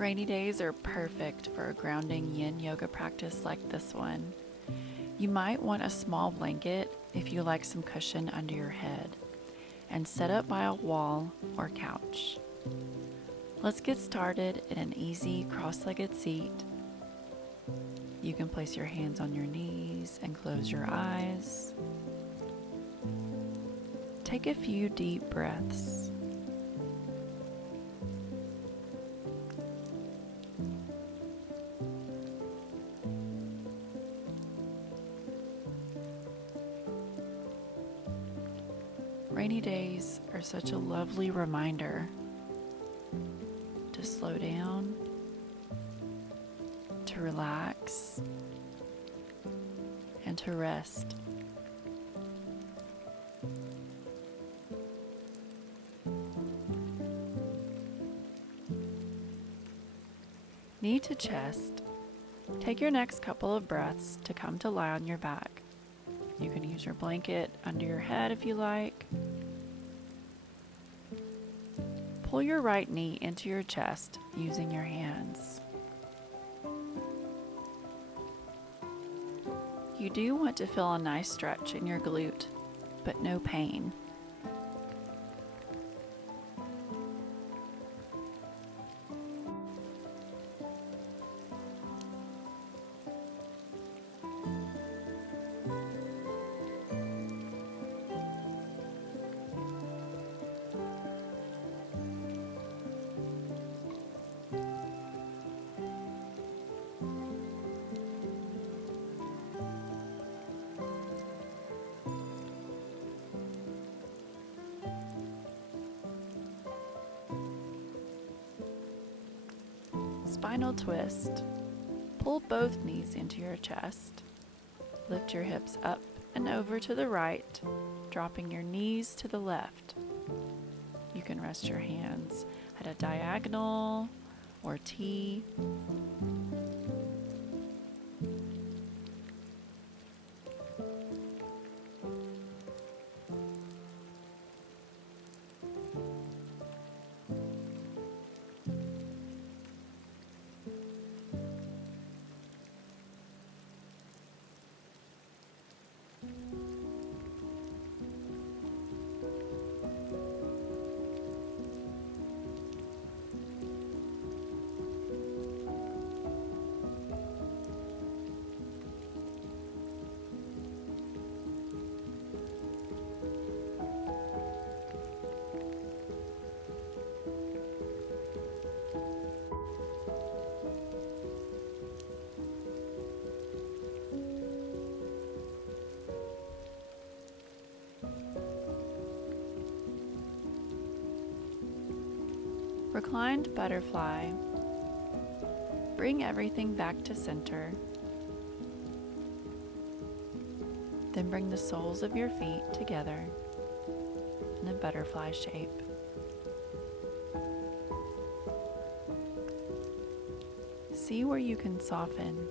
Rainy days are perfect for a grounding yin yoga practice like this one. You might want a small blanket if you like some cushion under your head, and set up by a wall or couch. Let's get started in an easy cross-legged seat. You can place your hands on your knees and close your eyes. Take a few deep breaths. Rainy days are such a lovely reminder to slow down, to relax, and to rest. Knee to chest. Take your next couple of breaths to come to lie on your back. You can use your blanket under your head if you like. Pull your right knee into your chest using your hands. You do want to feel a nice stretch in your glute, but no pain. Spinal twist. Pull both knees into your chest. Lift your hips up and over to the right, dropping your knees to the left. You can rest your hands at a diagonal or T. Reclined butterfly. Bring everything back to center. Then bring the soles of your feet together in a butterfly shape. See where you can soften.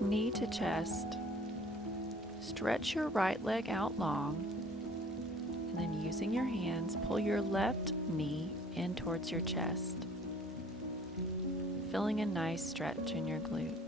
Knee to chest. Stretch your right leg out long, and then using your hands, pull your left knee in towards your chest, feeling a nice stretch in your glute.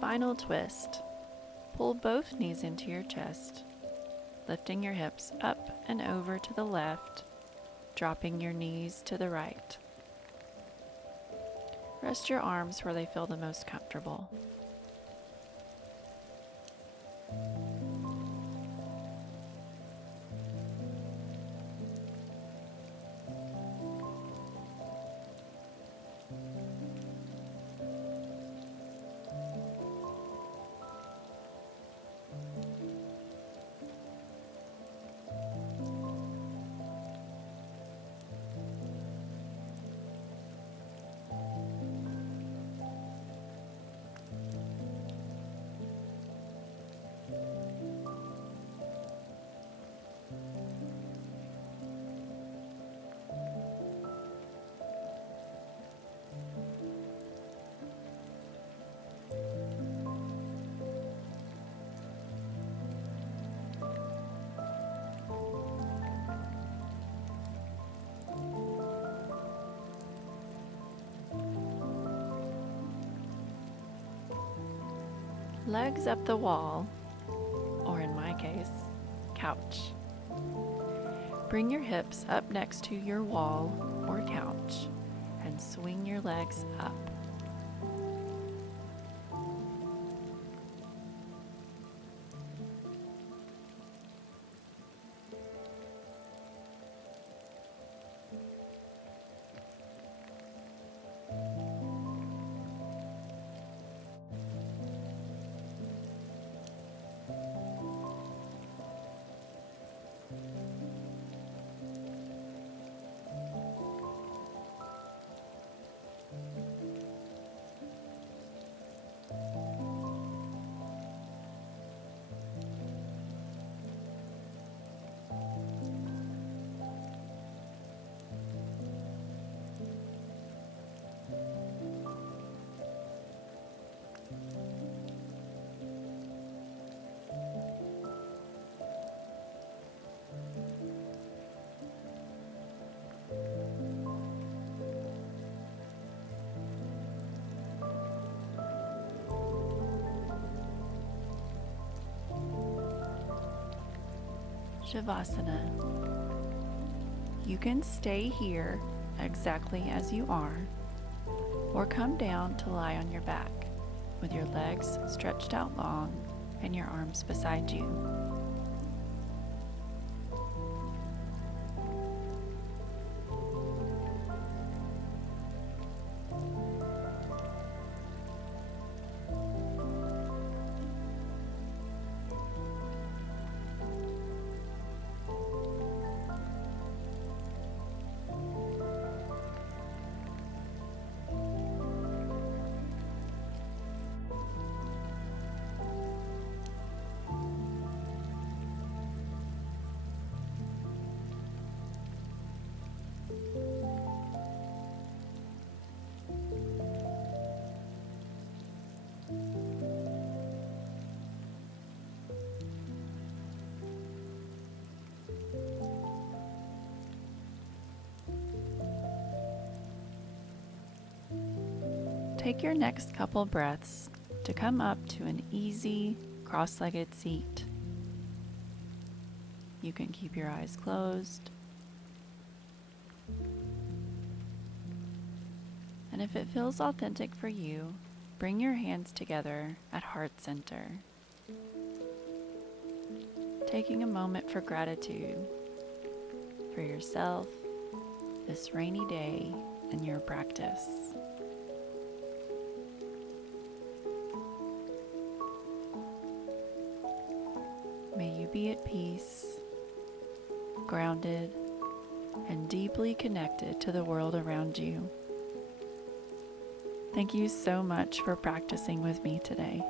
Final twist. Pull both knees into your chest, lifting your hips up and over to the left, dropping your knees to the right. Rest your arms where they feel the most comfortable. Legs up the wall, or in my case, couch. Bring your hips up next to your wall or couch and swing your legs up. Shavasana. You can stay here exactly as you are, or come down to lie on your back with your legs stretched out long and your arms beside you. Take your next couple breaths to come up to an easy cross-legged seat. You can keep your eyes closed. And if it feels authentic for you, bring your hands together at heart center. Taking a moment for gratitude for yourself, this rainy day, and your practice. May you be at peace, grounded, and deeply connected to the world around you. Thank you so much for practicing with me today.